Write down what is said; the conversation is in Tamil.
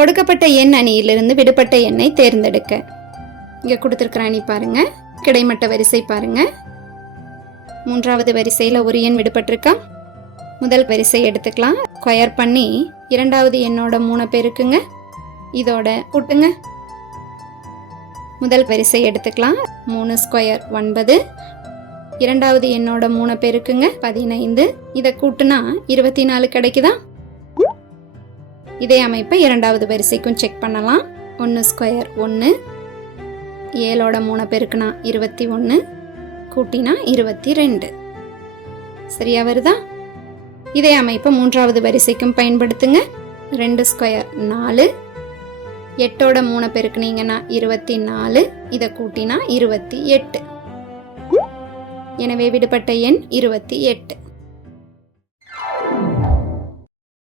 கொடுக்கப்பட்ட எண் அணியிலிருந்து விடுபட்ட எண்ணை தேர்ந்தெடுக்க. இங்கே கொடுத்துருக்கிற அணி பாருங்க, கிடைமட்ட வரிசை பாருங்க. மூன்றாவது வரிசையில் ஒரு எண் விடுபட்டிருக்கா. முதல் வரிசை எடுத்துக்கலாம். ஸ்கொயர் பண்ணி இரண்டாவது எண்ணோட 3 பெருக்குங்க, இதோட கூட்டுங்க. முதல் வரிசை எடுத்துக்கலாம். 3 ஸ்கொயர் 9, இரண்டாவது எண்ணோட 3 பெருக்குங்க 15, இதை கூட்டுனா 24 கிடைக்குதா. இதே அமைப்பை இரண்டாவது வரிசைக்கும் செக் பண்ணலாம். 1 ஸ்கொயர் 1, 7ஓட 3 பெருக்குனா 21, கூட்டினா 22. சரியா வருதா. இதே அமைப்பை மூன்றாவது வரிசைக்கும் பயன்படுத்துங்க. 2 ஸ்கொயர் 4, 8ஓட 3 பெருக்குனீங்கன்னா 24, இதை கூட்டினா 28. எனவே விடுபட்ட எண் 28.